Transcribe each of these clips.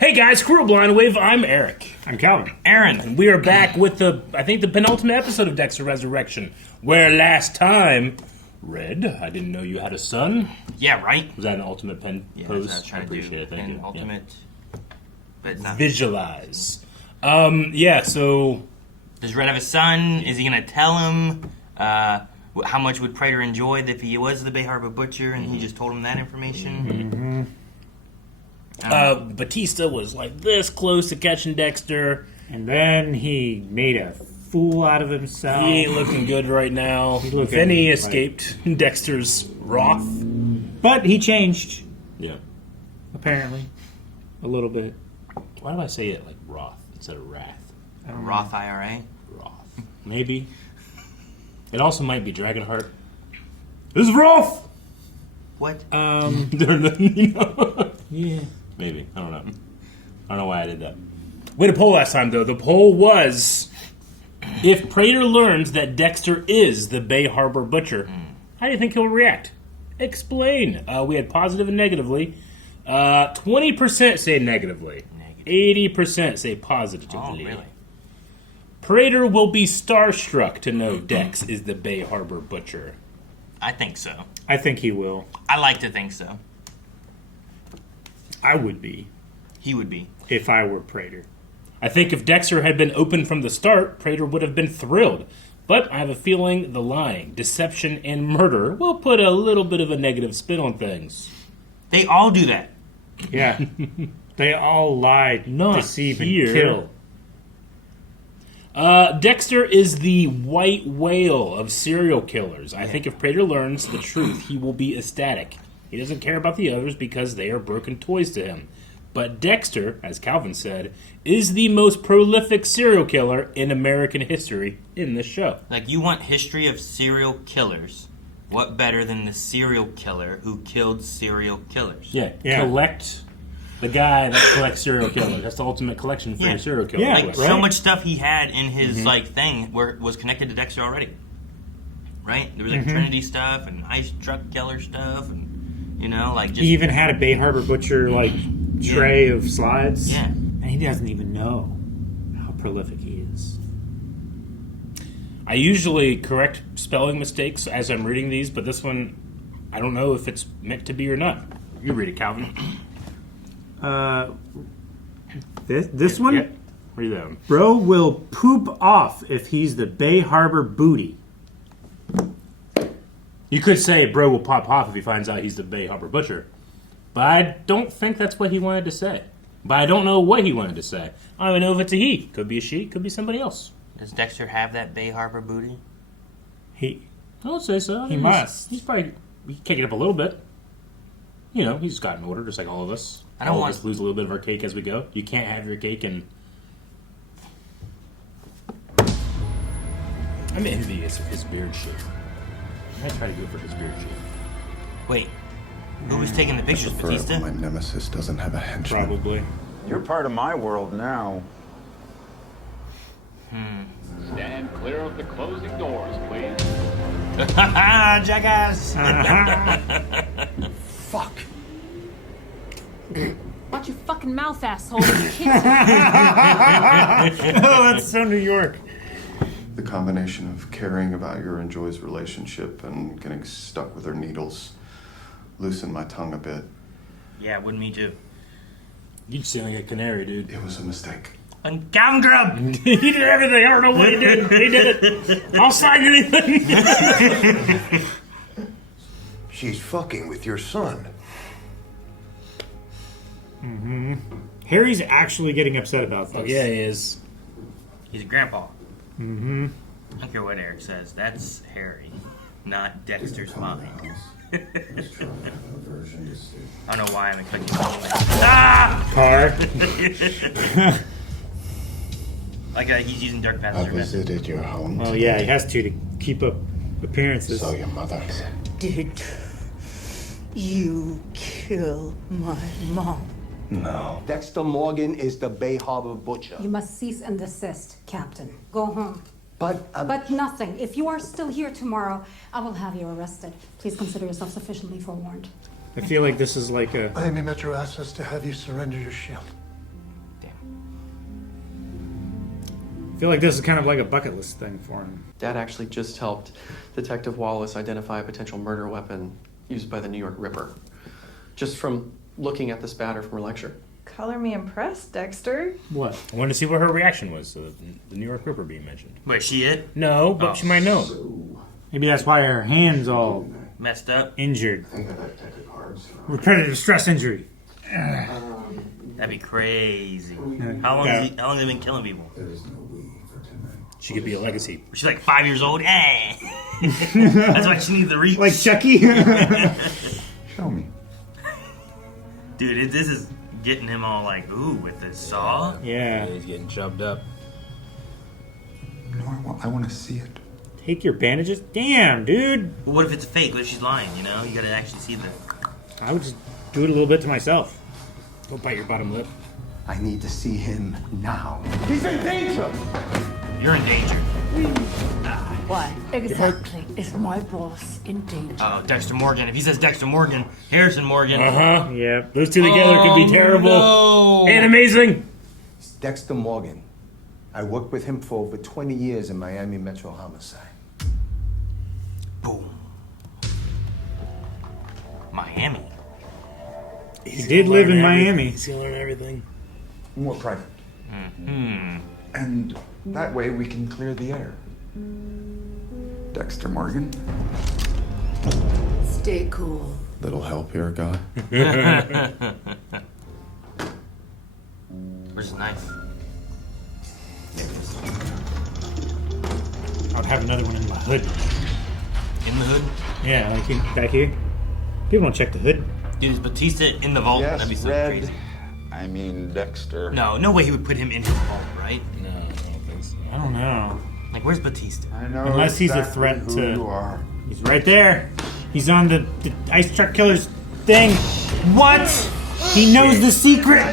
Hey guys, Crew Blind Wave, I'm Eric. I'm Calvin. Aaron. And we are back with the penultimate episode of Dexter Resurrection, where last time, Red, I didn't know you had a son. Yeah, right? Was that an ultimate pen pose? That's what I was trying to do. Appreciate it, thank you. Ultimate, but it's not. Visualize. So... Does Red have a son? Is he going to tell him? How much would Prater enjoy if he was the Bay Harbor Butcher and he just told him that information? Batista was like this close to catching Dexter. And then he made a fool out of himself. He ain't looking good right now. Then he escaped Dexter's Wroth. But he changed. Yeah. Apparently. A little bit. Why do I say it like Wroth instead of Wrath? Roth IRA? Wroth. Maybe. It also might be Dragonheart. This is Wroth! What? Yeah. Maybe. I don't know. I don't know why I did that. We had a poll last time, though. The poll was, if Prater learns that Dexter is the Bay Harbor Butcher, how do you think he'll react? Explain. We had positive and negatively. 20% say negatively. 80% say positively. Oh, really? Prater will be starstruck to know Dex is the Bay Harbor Butcher. I think so. I think he will. I like to think so. I would be. He would be. If I were Prater. I think if Dexter had been open from the start, Prater would have been thrilled. But I have a feeling the lying, deception, and murder will put a little bit of a negative spin on things. They all do that. Yeah. They all lied, deceive, and kill. Dexter is the white whale of serial killers. I think if Prater learns the truth, he will be ecstatic. He doesn't care about the others because they are broken toys to him. But Dexter, as Calvin said, is the most prolific serial killer in American history in this show. Like, you want history of serial killers. What better than the serial killer who killed serial killers? Yeah. Collect the guy that collects serial killers. That's the ultimate collection for a serial killer. Yeah, like, so much stuff he had in his thing was connected to Dexter already. Right? There was like Trinity stuff and ice truck killer stuff and just... He even had a Bay Harbor Butcher tray of slides. Yeah. And he doesn't even know how prolific he is. I usually correct spelling mistakes as I'm reading these, but this one, I don't know if it's meant to be or not. You read it, Calvin. This one? Yeah. Read that one. Bro will poop off if he's the Bay Harbor Booty. You could say bro will pop off if he finds out he's the Bay Harbor Butcher. But I don't think that's what he wanted to say. But I don't know what he wanted to say. I don't even know if it's a he. Could be a she. Could be somebody else. Does Dexter have that Bay Harbor booty? I would say so. He must. He's probably kicking it up a little bit. He's got an order just like all of us. I don't all want of us lose a little bit of our cake as we go. You can't have your cake and... I'm envious of his beard shape. I try to go for his beard shape. Wait, who was taking the pictures, Batista? My nemesis doesn't have a henchman. Probably. You're part of my world now. Stand clear of the closing doors, please. Jackass! Fuck. Watch your fucking mouth, asshole. Oh, that's so New York. The combination of caring about your and Joy's relationship and getting stuck with her needles loosened my tongue a bit. Yeah, wouldn't me too. You sound like a canary, dude. It was a mistake. And Calvin Grub! He did everything. I don't know what he did. He did it. I'll sign anything. She's fucking with your son. Harry's actually getting upset about this. Oh, yeah, he is. He's a grandpa. I don't care what Eric says. That's Harry, not Dexter's mom. I don't know why I'm expecting Car. he's using Dark I Passenger method. visited your home. Well, yeah, he has to keep up appearances. Saw your mother. Did you kill my mom? No. Dexter Morgan is the Bay Harbor Butcher. You must cease and desist, Captain. Go home. But nothing. If you are still here tomorrow, I will have you arrested. Please consider yourself sufficiently forewarned. I feel like this is like a... I am at your access to have you surrender your shield. I feel like this is kind of like a bucket list thing for him. Dad actually just helped Detective Wallace identify a potential murder weapon used by the New York Ripper. Just from looking at the spatter from her lecture. Color me impressed, Dexter. What? I wanted to see what her reaction was to the New York Ripper being mentioned. Wait, she it? No, but she might know. Maybe that's why her hand's all Messed up. injured. Repetitive stress injury. That'd be crazy. How long have they been killing people? She could be a legacy. She's like 5 years old. Eh. That's why she needs the reach. Like Chucky? Show me. Dude, this is getting him all like, ooh, with the saw. Yeah. He's getting chubbed up. No, I want to see it. Take your bandages? Damn, dude. Well, what if it's fake? What if she's lying, you know? You gotta actually see the... I would just do it a little bit to myself. Don't bite your bottom lip. I need to see him now. He's in danger! You're in danger. Why exactly is my boss in danger? Oh, Dexter Morgan. If he says Dexter Morgan, Harrison Morgan. Uh-huh. Yeah. Those two together could be terrible. No. And amazing. It's Dexter Morgan. I worked with him for over 20 years in Miami Metro Homicide. Boom. Miami. He did live in Miami. He's gonna learn everything. More private. And that way we can clear the air. Dexter Morgan. Stay cool. Little help here, guy. Where's his knife? I'd have another one in my hood. In the hood? Yeah, like back here. People don't check the hood. Dude, is Batista in the vault? Yes, That'd be so Red. crazy. I mean, Dexter. No way he would put him in his vault, right? No, I don't think so. I don't know. Like, where's Batista? I know Unless he's a exactly threat who to- you are. He's right there. He's on the ice truck killer's thing. What? He knows the secret.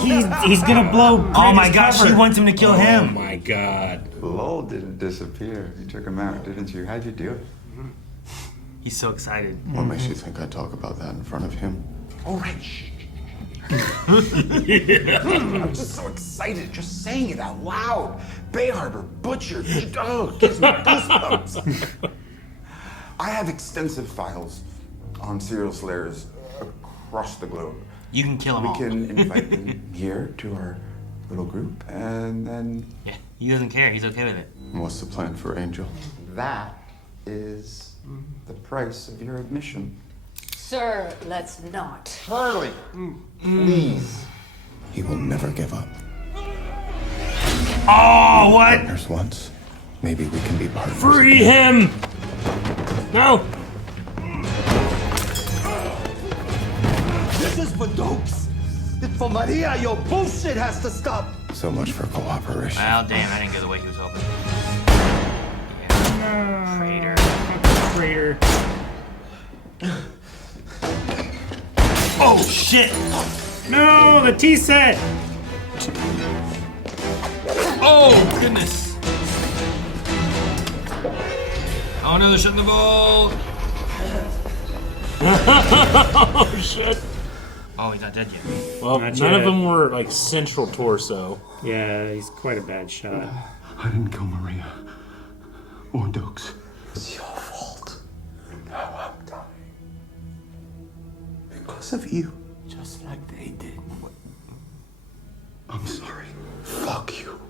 He's gonna blow. Oh my Prater's gosh, cover. she wants him to kill Oh him. my god. Lowell didn't disappear. You took him out, didn't you? How'd you do it? He's so excited. What makes you think I talk about that in front of him? All right, shh. I'm just so excited just saying it out loud. Bay Harbor Butcher. Oh, gives me goosebumps. I have extensive files on serial slayers across the globe. You can kill him We all. can invite them here to our little group, and then Yeah, he doesn't care. He's okay with it. And what's the plan for Angel? That is the price of your admission. Sir, let's not. Charlie, please. He will never give up. Oh, what? Partners once. Maybe we can be partners. Free again. him! No! this is for Dokes. For Maria, your bullshit has to stop. So much for cooperation. Well, damn, I didn't go the way he was hoping. Prater. Prater. Oh, shit! No, the tea set. Oh, goodness. Oh, no, they're shutting the vault. Oh shit. Oh, he's not dead yet. Well, Not none yet. of them were like central torso. Yeah, he's quite a bad shot. I didn't kill Maria. Or Dokes. It's your fault. Now I'm dying. Because of you. Just like they did. I'm sorry. Fuck you.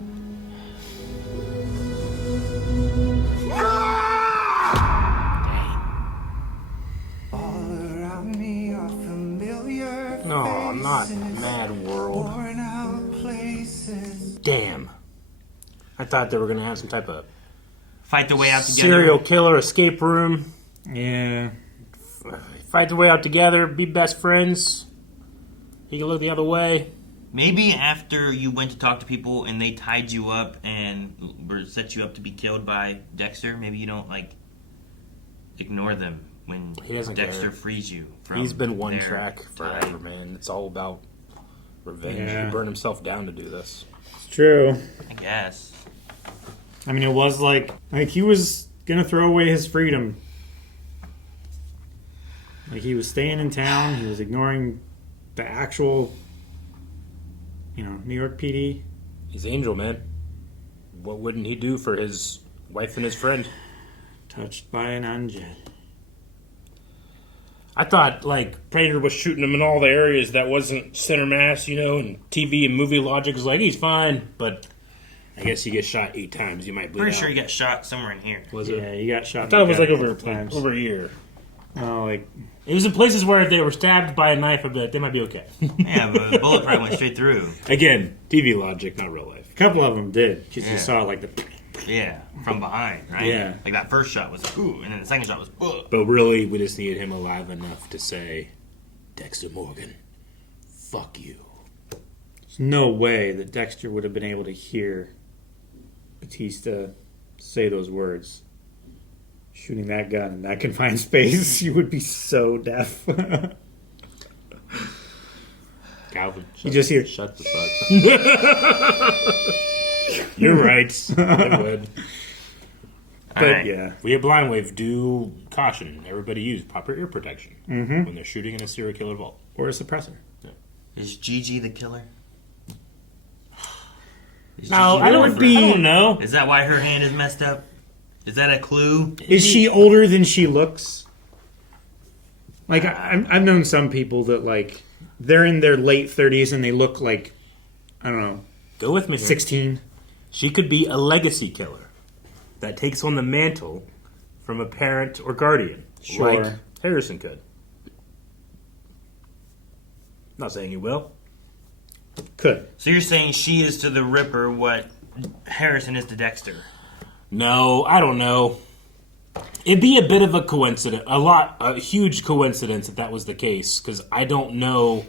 No, not Mad World. Damn. I thought they were gonna have some type of Fight the way out together. serial killer escape room. Yeah. Fight the way out together, be best friends. He can look the other way. Maybe after you went to talk to people and they tied you up and set you up to be killed by Dexter, maybe you don't, like, ignore them when He doesn't Dexter care. frees you from He's been one their track tie. forever, man. It's all about revenge. Yeah. He burned himself down to do this. It's true. I guess. I mean, it was like he was gonna throw away his freedom. Like he was staying in town. He was ignoring the actual, New York PD. He's Angel, man. What wouldn't he do for his wife and his friend? Touched by an angel. I thought, like, Prater was shooting him in all the areas that wasn't center mass, you know, and TV and movie logic was like, he's fine, but I guess he gets shot 8 times. You might bleed Pretty out. sure he got shot somewhere in here. Was it? Yeah, he got shot. I thought it was like times. over a year. Oh, like it was in places where if they were stabbed by a knife, I'd be like, they might be okay. Yeah, but the bullet probably went straight through. Again, TV logic, not real life. a couple of them did, because you saw like the. Yeah, from behind, right? Yeah. Like that first shot was ooh, and then the second shot was ugh. But really, we just needed him alive enough to say, Dexter Morgan, fuck you. There's no way that Dexter would have been able to hear Batista say those words. Shooting that gun in that confined space, you would be so deaf. Calvin, you just hear. Shut the fuck. You're right. I would. But right. yeah, we at Blind Wave do caution everybody use proper ear protection when they're shooting in a serial killer vault Or a suppressor. Yeah. Is Gigi the killer? Is No, Gigi I the don't. killer? I don't know. Is that why her hand is messed up? Is that a clue? Is she older than she looks? Like, I've known some people that, like, they're in their late 30s and they look like, I don't know, Go with me. Here. 16. She could be a legacy killer that takes on the mantle from a parent or guardian, Sure. like Harrison could. Not saying he will. Could. So you're saying she is to the Ripper what Harrison is to Dexter? No, I don't know. It'd be a bit of a coincidence, a huge coincidence if that was the case, because I don't know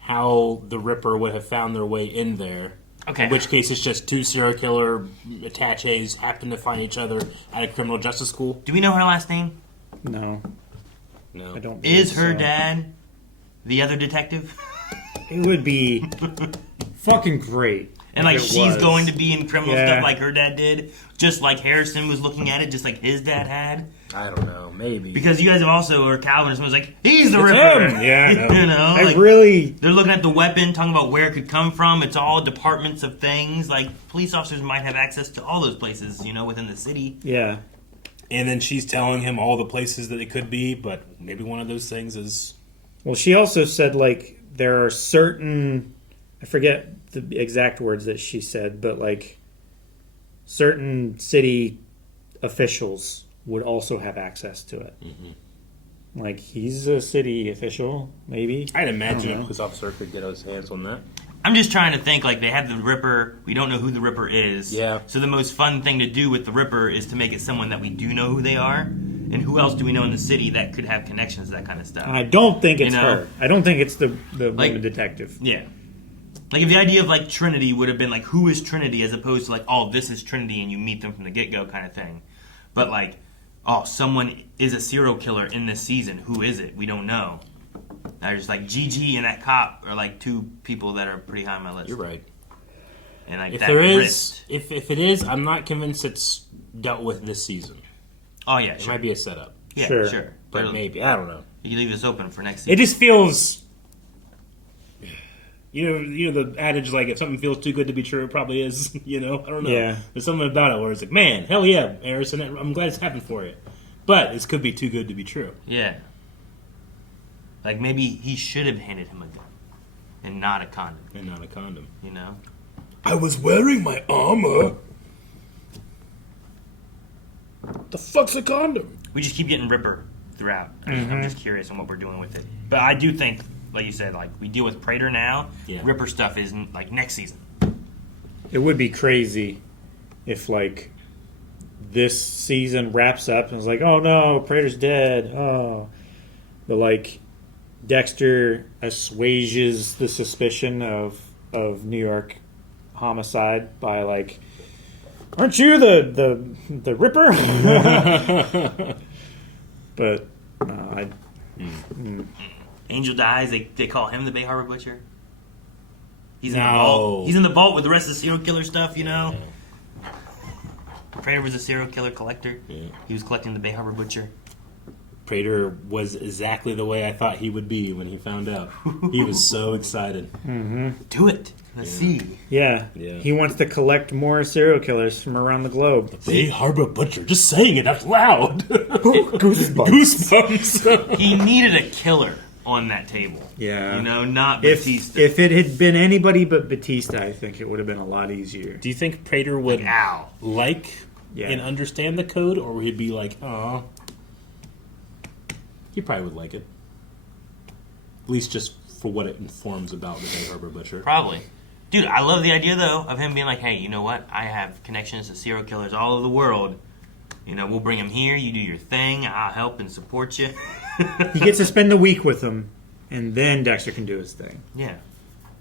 how the Ripper would have found their way in there. Okay. In which case, it's just 2 serial killer attaches happen to find each other at a criminal justice school. Do we know her last name? No. No. I don't. Is her so. dad the other detective? It would be fucking great. And like if it she's was. going to be in criminal Yeah. stuff like her dad did, just like Harrison was looking at it, just like his dad had. I don't know, maybe. Because you guys have also, or Calvin was like, he's the It's Ripper. him. Yeah, I know. You know, I like, really. they're looking at the weapon, talking about where it could come from. It's all departments of things. Like police officers might have access to all those places, you know, within the city. Yeah. And then she's telling him all the places that it could be, but maybe one of those things is... Well, she also said, like, there are certain. I forget the exact words that she said, but, like, certain city officials would also have access to it. Mm-hmm. Like, he's a city official, maybe. I'd imagine a police officer could get his hands on that. I'm just trying to think, like, they have the Ripper. We don't know who the Ripper is. Yeah. So the most fun thing to do with the Ripper is to make it someone that we do know who they are. And who else do we know in the city that could have connections to that kind of stuff? I don't think it's You know? her. I don't think it's the Like- woman detective. Yeah. Like, if the idea of, like, Trinity would have been, like, who is Trinity as opposed to, like, oh, this is Trinity and you meet them from the get-go kind of thing. But, like, oh, someone is a serial killer in this season. Who is it? We don't know. There's, like, Gigi and that cop are, like, 2 people that are pretty high on my list. You're right. And, like, If that there is, wrist. if it is, I'm not convinced it's dealt with this season. Oh, yeah, It sure. might be a setup. Yeah, Sure. sure. But maybe. I don't know. You leave this open for next It season. just feels... You know the adage, like, if something feels too good to be true, it probably is, you know? I don't know. Yeah. There's something about it where it's like, man, hell yeah, Harrison, I'm glad it's happened for you. But this could be too good to be true. Yeah. Like, maybe he should have handed him a gun and not a condom, And not a condom. you know? I was wearing my armor. The fuck's a condom? We just keep getting Ripper throughout. I'm just curious on what we're doing with it. But I do think, like you said, like, we deal with Prater now. Yeah. Ripper stuff is, like, next season. It would be crazy if, like, this season wraps up and it's like, oh no, Prater's dead. Oh. But, like, Dexter assuages the suspicion of New York homicide by, like, aren't you the Ripper? But Angel dies, they call him the Bay Harbor Butcher. He's in the No. vault. He's in the vault with the rest of the serial killer stuff, you know? Prater was a serial killer collector. Yeah. He was collecting the Bay Harbor Butcher. Prater was exactly the way I thought he would be when he found out. He was so excited. Do it. The sea. Yeah. He wants to collect more serial killers from around the globe. The Bay Harbor Butcher. Just saying it out loud. Goosebumps. He needed a killer on that table. Yeah. You know, not Batista. If it had been anybody but Batista, I think it would have been a lot easier. Do you think Prater would like and understand the code, or he'd be like, "Aw"? He probably would like it. At least just for what it informs about the Bay Harbor Butcher. Probably. Dude, I love the idea, though, of him being like, hey, you know what? I have connections to serial killers all over the world. You know, we'll bring them here. You do your thing. I'll help and support you. He gets to spend the week with them, and then Dexter can do his thing. Yeah.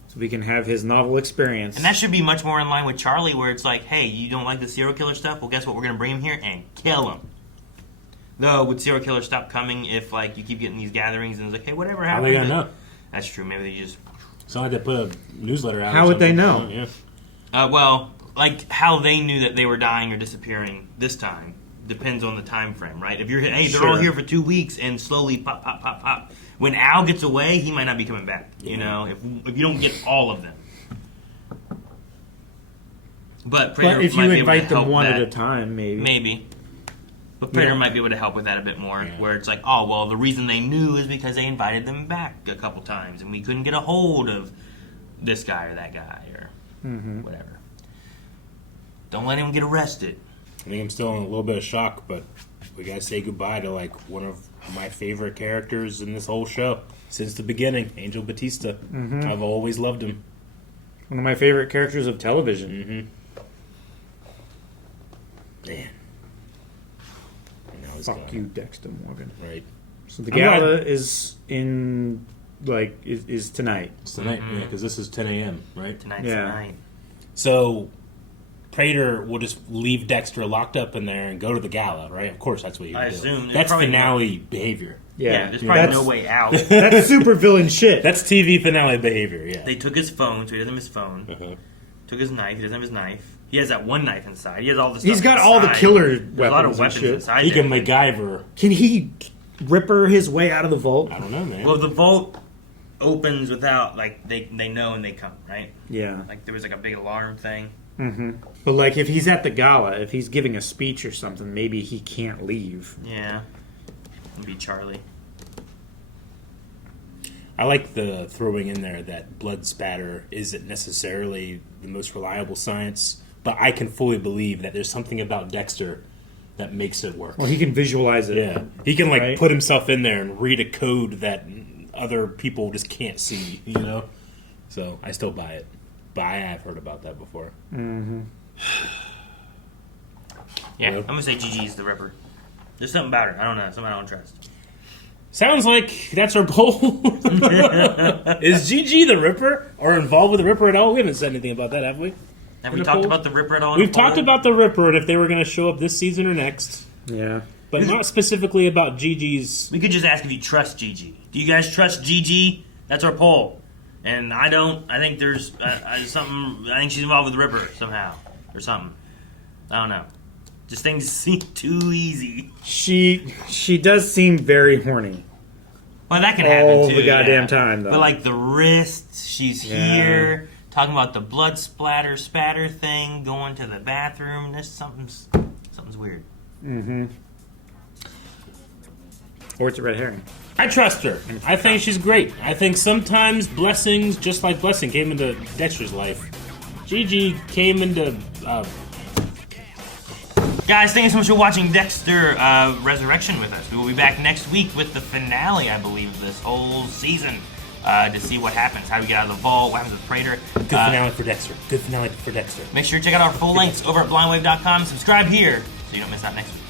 So we can have his novel experience. And that should be much more in line with Charlie, where it's like, hey, you don't like the serial killer stuff? Well, guess what? We're going to bring him here and kill him. Though, would serial killers stop coming if, like, you keep getting these gatherings and it's like, hey, whatever How happened? are they going to know? That's true. Maybe they just... It's not like they put a newsletter out. How would they know? Yeah. Well, like, how they knew that they were dying or disappearing this time depends on the time frame, right? If you're, hey, they're all here for 2 weeks and slowly pop, pop, pop, pop. When Al gets away, he might not be coming back, you know, if you don't get all of them. But if you might be invite able to them help one that. at a time, maybe. Maybe. But Prater might be able to help with that a bit more, where it's like, oh, well, the reason they knew is because they invited them back a couple times, and we couldn't get a hold of this guy or that guy or whatever. Don't let him get arrested. I think I'm still in a little bit of shock, but we gotta say goodbye to like one of my favorite characters in this whole show since the beginning, Angel Batista. I've always loved him. One of my favorite characters of television. Man. Fuck you, Dexter Morgan. Right. So the gala is in, like, is tonight. It's tonight, yeah, because this is 10 a.m., right? Tonight's the night. So Prater will just leave Dexter locked up in there and go to the gala, right? Of course, that's what he would I do. assume. That's finale behavior. Yeah, there's probably no way out. That's super villain shit. That's TV finale behavior, yeah. They took his phone, so he doesn't have his phone. Took his knife, he doesn't have his knife. He has that one knife inside. He has all the stuff He's got inside. all the killer There's weapons. a lot of and weapons shit. inside He there. can MacGyver. Can he Ripper his way out of the vault? I don't know, man. Well, the vault opens without, like, they know and they come, right? Yeah. Like, there was, like, a big alarm thing. But, like, if he's at the gala, if he's giving a speech or something, maybe he can't leave. Yeah. It'd be Charlie. I like the throwing in there that blood spatter isn't necessarily the most reliable science, but I can fully believe that there's something about Dexter that makes it work. Well, he can visualize it. Yeah. He can, like, right? put himself in there and read a code that other people just can't see, you know? So I still buy it. But I have heard about that before. Yeah, I'm going to say Gigi's the Ripper. There's something about her. I don't know. Something I don't trust. Sounds like that's our poll. Is Gigi the Ripper or involved with the Ripper at all? We haven't said anything about that, have we? Have we talked about the Ripper at all? We've talked about the Ripper and if they were going to show up this season or next. Yeah. But not specifically about Gigi's... We could just ask if you trust Gigi. Do you guys trust Gigi? That's our poll. And I don't. I think there's something... I think she's involved with the Ripper somehow. Or something. I don't know. Just things seem too easy. She does seem very horny. Well, that can happen all too. the goddamn time, though. But like the wrists, she's here talking about the blood spatter thing, going to the bathroom. There's something's weird. Or it's a red herring. I trust her. I think she's great. I think sometimes blessings, just like Blessing, came into Dexter's life. Gigi came into... Guys, thank you so much for watching Dexter Resurrection with us. We will be back next week with the finale, I believe, of this whole season to see what happens. How do we get out of the vault? What happens with Prater? Good finale for Dexter. Good finale for Dexter. Make sure to check out our full lengths over at blindwave.com. Subscribe here so you don't miss out next week.